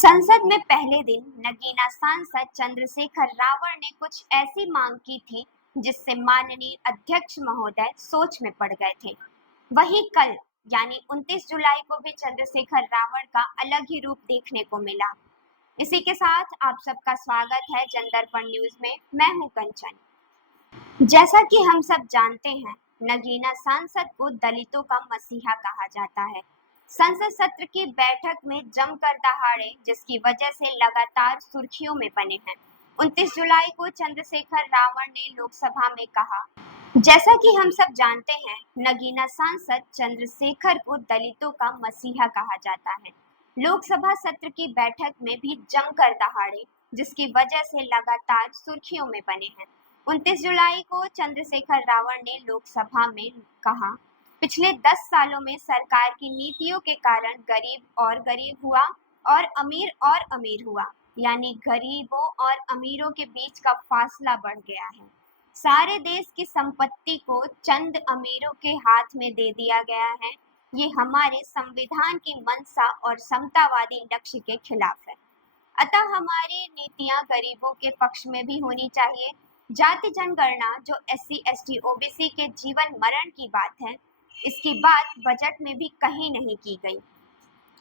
संसद में पहले दिन नगीना सांसद चंद्रशेखर रावण ने कुछ ऐसी मांग की थी जिससे माननीय अध्यक्ष महोदय सोच में पड़ गए थे। वहीं कल यानी 29 जुलाई को भी चंद्रशेखर रावण का अलग ही रूप देखने को मिला। इसी के साथ आप सबका स्वागत है जनदर्पण न्यूज में। मैं हूं कंचन। जैसा कि हम सब जानते हैं, नगीना सांसद को दलितों का मसीहा कहा जाता है। संसद सत्र की बैठक में जमकर दहाड़े, जिसकी वजह से लगातार सुर्खियों में बने हैं। 29 जुलाई को चंद्रशेखर रावण ने लोकसभा में कहा, जैसा कि हम सब जानते हैं, नगीना सांसद चंद्रशेखर को दलितों का मसीहा कहा जाता है। लोकसभा सत्र की बैठक में भी जमकर दहाड़े, जिसकी वजह से लगातार सुर्खियों में बने हैं। 29 जुलाई को चंद्रशेखर रावण ने लोकसभा में कहा, पिछले 10 सालों में सरकार की नीतियों के कारण गरीब हुआ और अमीर हुआ, यानी गरीबों और अमीरों के बीच का फासला बढ़ गया है। सारे देश की संपत्ति को चंद अमीरों के हाथ में दे दिया गया है। ये हमारे संविधान की मंशा और समतावादी लक्ष्य के खिलाफ है। अतः हमारी नीतियां गरीबों के पक्ष में भी होनी चाहिए। जाति जनगणना जो SC ST OBC के जीवन मरण की बात है, इसकी बात बजट में भी कहीं नहीं की गई।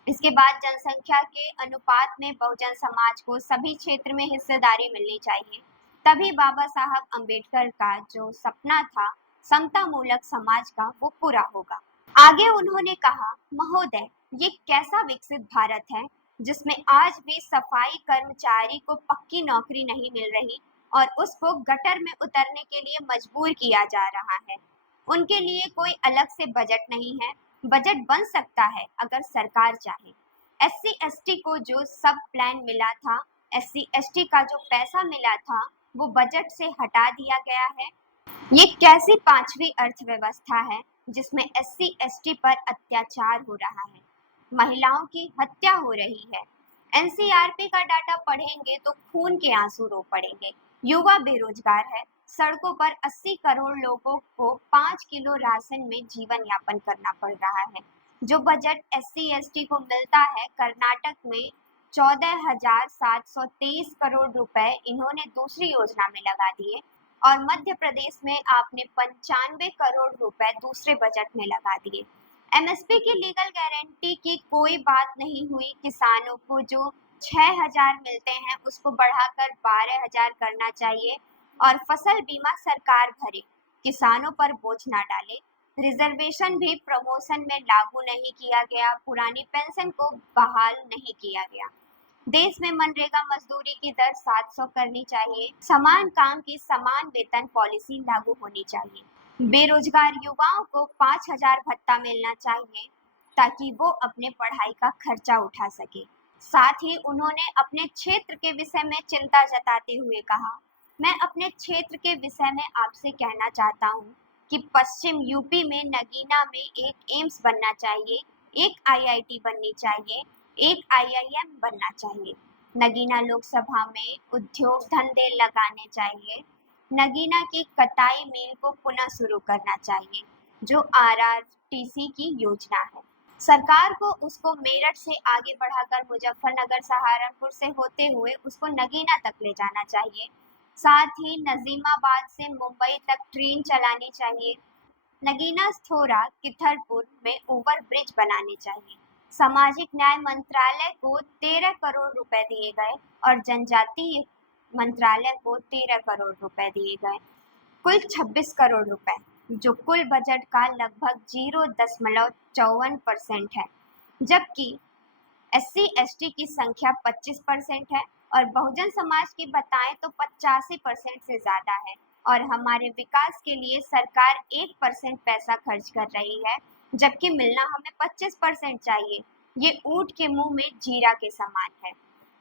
इसके बाद जनसंख्या के अनुपात में बहुजन समाज को सभी क्षेत्र में हिस्सेदारी मिलनी चाहिए। तभी बाबा साहब अम्बेडकर का जो सपना था समतामूलक समाज का, वो पूरा होगा। आगे उन्होंने कहा, महोदय, ये कैसा विकसित भारत है जिसमें आज भी सफाई कर्मचारी को पक्की नौकरी नहीं मिल रही और उसको गटर में उतरने के लिए मजबूर किया जा रहा है। उनके लिए कोई अलग से बजट नहीं है। बजट बन सकता है अगर सरकार चाहे। SC ST को जो सब प्लान मिला था, SC ST का जो पैसा मिला था, वो बजट से हटा दिया गया है। ये कैसी पांचवी अर्थव्यवस्था है जिसमें SC ST पर अत्याचार हो रहा है, महिलाओं की हत्या हो रही है। NCRP का डाटा पढ़ेंगे तो खून के आंसू रो पड़ेंगे। युवा बेरोजगार है। सड़कों पर 80 करोड़ लोगों को 5 किलो राशन में जीवन यापन करना पड़ रहा है। जो बजट SC ST को मिलता है, कर्नाटक में 14,723 करोड़ रुपए इन्होंने दूसरी योजना में लगा दिए और मध्य प्रदेश में आपने 95 करोड़ रुपए दूसरे बजट में लगा दिए। MSP की लीगल गारंटी की कोई बात नहीं हुई। किसानों को जो 6,000 मिलते हैं उसको बढ़ाकर 12,000 करना चाहिए और फसल बीमा सरकार भरे, किसानों पर बोझ ना डाले। रिजर्वेशन भी प्रमोशन में लागू नहीं किया गया। पुरानी पेंशन को बहाल नहीं किया गया। देश में मनरेगा मजदूरी की दर 700 करनी चाहिए। समान काम की समान वेतन पॉलिसी लागू होनी चाहिए। बेरोजगार युवाओं को 5,000 भत्ता मिलना चाहिए ताकि वो अपने पढ़ाई का खर्चा उठा सके। साथ ही उन्होंने अपने क्षेत्र के विषय में चिंता जताते हुए कहा, मैं अपने क्षेत्र के विषय में आपसे कहना चाहता हूँ कि पश्चिम यूपी में नगीना में एक एम्स बनना चाहिए, एक IIT बननी चाहिए, एक IIM बनना चाहिए। नगीना लोकसभा में उद्योग धंधे लगाने चाहिए। नगीना की कटाई मिल को पुनः शुरू करना चाहिए, जो RRTC की योजना है। सरकार को उसको मेरठ से आगे बढ़ाकर मुजफ्फरनगर सहारनपुर से होते हुए उसको नगीना तक ले जाना चाहिए। साथ ही नजीमाबाद से मुंबई तक ट्रेन चलानी चाहिए। नगीना स्थोरा किथरपुर में ओवर ब्रिज बनाने चाहिए। सामाजिक न्याय मंत्रालय को 13 करोड़ रुपए दिए गए और जनजातीय मंत्रालय को 13 करोड़ रुपए दिए गए। कुल 26 करोड़ रुपए, जो कुल बजट का लगभग 0.54% है, जबकि SC ST की संख्या 25% है और बहुजन समाज की बताएं तो 85% से ज्यादा है। और हमारे विकास के लिए सरकार 1% पैसा खर्च कर रही है, जबकि मिलना हमें 25% चाहिए। ये ऊंट के मुंह में जीरा के समान है।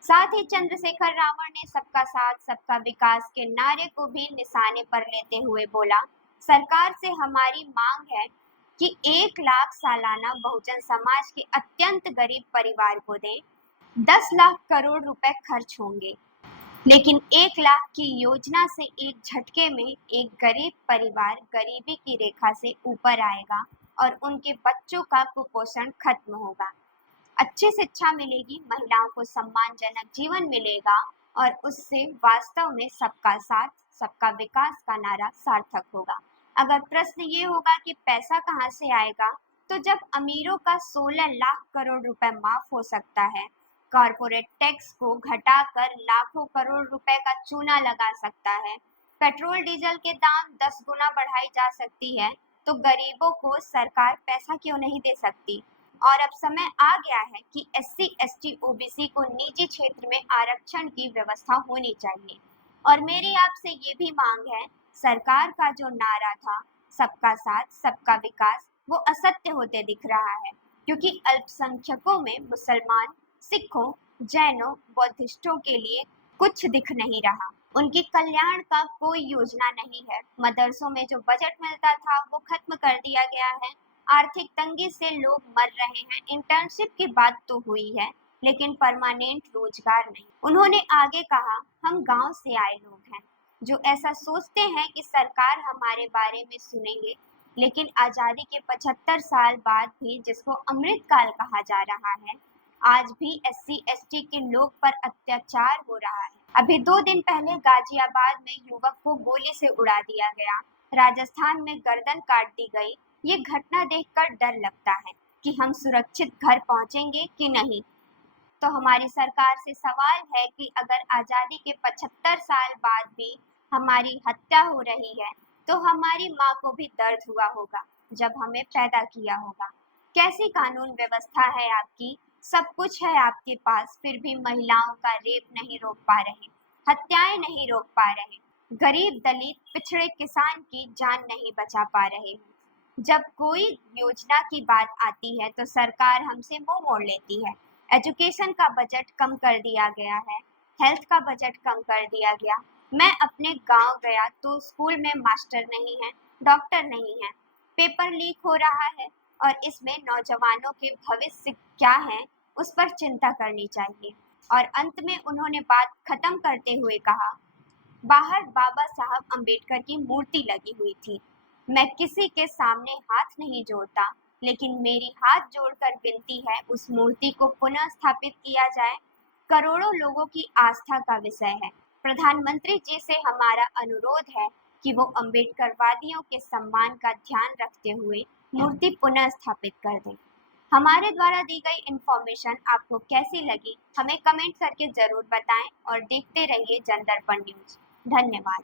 साथ ही चंद्रशेखर रावण ने सबका साथ सबका विकास के नारे को भी निशाने पर लेते हुए बोला, सरकार से हमारी मांग है कि 1 लाख सालाना बहुजन समाज के अत्यंत गरीब परिवार को दें। 10 लाख करोड़ रुपए खर्च होंगे, लेकिन 1 लाख की योजना से एक झटके में एक गरीब परिवार गरीबी की रेखा से ऊपर आएगा और उनके बच्चों का कुपोषण खत्म होगा। अच्छी शिक्षा मिलेगी, महिलाओं को सम्मानजनक जीवन मिलेगा और उससे वास्तव में सबका साथ, सबका विकास का नारा सार्थक होगा। अगर प्रश्न ये होगा कि पैसा कहाँ से आएगा, तो जब अमीरों का 16 लाख करोड़ रुपए माफ हो सकता है, कॉरपोरेट टैक्स को घटाकर लाखों करोड़ रुपए का चूना लगा सकता है, पेट्रोल डीजल के दाम 10 गुना बढ़ाई जा सकती है, तो गरीबों को सरकार पैसा क्यों नहीं दे सकती। और अब समय आ गया है कि एससी, एसटी, ओबीसी को निजी क्षेत्र में आरक्षण की व्यवस्था होनी चाहिए। और मेरी आपसे ये भी मांग है, सरकार का जो नारा था सबका साथ, सबका विकास, वो असत्य होते दिख रहा है, क्योंकि अल्पसंख्यकों में मुसलमान, सिखों, जैनों, बौद्धिस्टों के लिए कुछ दिख नहीं रहा। उनके कल्याण का कोई योजना नहीं है। मदरसों में जो बजट मिलता था वो खत्म कर दिया गया है। आर्थिक तंगी से लोग मर रहे हैं। इंटर्नशिप की बात तो हुई है, लेकिन परमानेंट रोजगार नहीं। उन्होंने आगे कहा, हम गांव से आए लोग हैं जो ऐसा सोचते हैं कि सरकार हमारे बारे में सुनेंगे, लेकिन आजादी के 75 साल बाद भी, जिसको अमृतकाल कहा जा रहा है, आज भी एससी एसटी के लोग पर अत्याचार हो रहा है। अभी 2 दिन पहले गाजियाबाद में युवक को गोली से उड़ा दिया गया, राजस्थान में गर्दन काट दी गई। ये घटना देखकर डर लगता है कि हम सुरक्षित घर पहुंचेंगे कि नहीं। तो हमारी सरकार से सवाल है कि अगर आजादी के 75 साल बाद भी हमारी हत्या हो रही है, तो हमारी माँ को भी दर्द हुआ होगा जब हमें पैदा किया होगा। कैसी कानून व्यवस्था है आपकी? सब कुछ है आपके पास, फिर भी महिलाओं का रेप नहीं रोक पा रहे, हत्याएं नहीं रोक पा रहे, गरीब, दलित, पिछड़े किसान की जान नहीं बचा पा रहे हैं। जब कोई योजना की बात आती है तो सरकार हमसे मुंह मोड़ लेती है। एजुकेशन का बजट कम कर दिया गया है, हेल्थ का बजट कम कर दिया गया। मैं अपने गांव गया तो स्कूल में मास्टर नहीं है, डॉक्टर नहीं है, पेपर लीक हो रहा है, और इसमें नौजवानों के भविष्य क्या है उस पर चिंता करनी चाहिए। और अंत में उन्होंने बात खत्म करते हुए कहा, बाहर बाबा साहब अम्बेडकर की मूर्ति लगी हुई थी। मैं किसी के सामने हाथ नहीं जोड़ता, लेकिन मेरी हाथ जोड़कर विनती है उस मूर्ति को पुनः स्थापित किया जाए। करोड़ों लोगों की आस्था का विषय है। प्रधानमंत्री जी से हमारा अनुरोध है कि वो अम्बेडकरवादियों के सम्मान का ध्यान रखते हुए मूर्ति पुनः स्थापित कर दें। हमारे द्वारा दी गई इन्फॉर्मेशन आपको कैसी लगी, हमें कमेंट करके जरूर बताएं और देखते रहिए जनदर्पण न्यूज। धन्यवाद।